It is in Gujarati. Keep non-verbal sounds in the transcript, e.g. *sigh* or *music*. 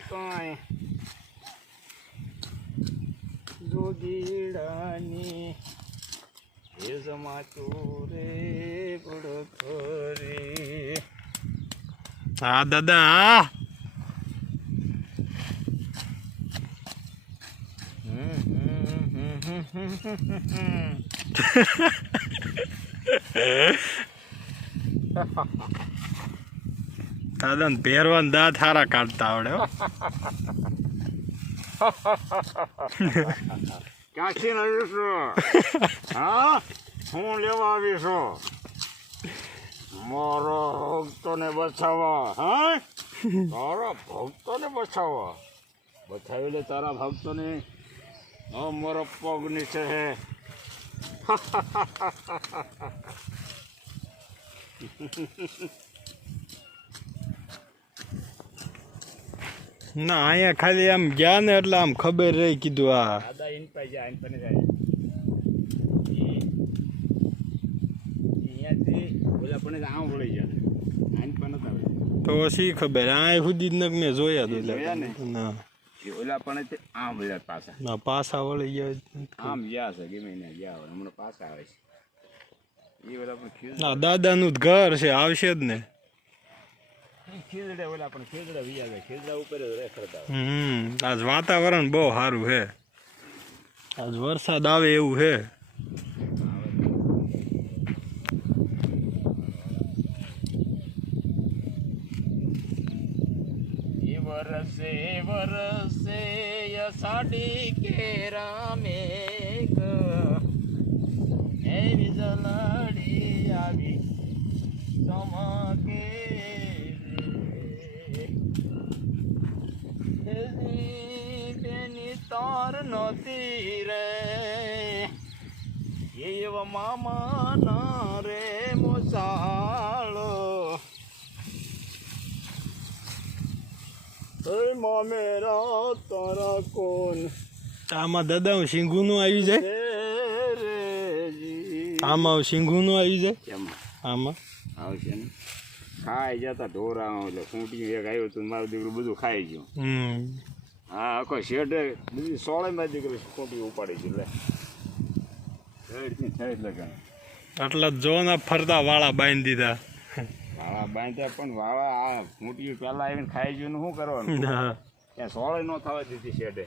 કાંઈ? જોગીડાની ભેજમાં ચોરે પડખરી હા દાદા. હા *laughs* દાદા પહેરવાન દાંત હારા કાઢતા આવડે. ક્યાંથી આવીશું હા? હું લેવા આવીશું મારો ભક્તોને બચાવવા હા? તારા ભક્તોને બચાવવા બચાવી લે તારા ભક્તોને. મારો પગ નીચે હે. *laughs* ના અહીંયા ખાલી આમ ગયા ને એટલે આમ ખબર રહી કીધું આ. દાદા જાય ઇન પર ઓલા પણ આમ વળી જાય. આઈન પર તો શી ખબર? આ સુધી જ મેં જોયા તું જોયા ને? ના. ઓલા પણ આમ વળ્યા પાછા. ના પાછા વળી ગયા આમ ગયા છે ગમે ને ગયા હોય. હમણાં પાછા આવે છે. એ ઓલા પણ ખીલ દાદાનું જ ઘર છે આવશે જ ને. ખીલડે ઓલા પણ ખીલડે વી આવે. ઉપર જ રેખડતા હમ આજ વાતાવરણ બહુ સારું છે આજ વરસાદ આવે એવું છે એ વરસે વરસે સાડી કેરા મેઘ એવી જલાડી આવી. ચમકે રે. એની એવ મામા ના રે મોસાળો. હે મામેરા તારા કોણ આમાં દાદા હું સિંગુનું આવી જાય આમાં સિંગુનું આવી જાય આમાં? આવશે ને. ખાઈ જતા ઢોરા એટલે ખૂંટી એક આવ્યું હતું મારું દીકરું બધું ખાઈ ગયું. હમ. હા આખો શેઠે બીજી સોળે માં દીકરી કોટી ઉપાડી છે લે. આટલા જોના ફરતા વાળા બાંધી દીધા. વાળા બાંધ્યા પણ વાળા આ ખૂંટી પેલા આવીને ખાઈ ગયું ને શું કરવાનું? સોળે ન થવા દીધી શેઠે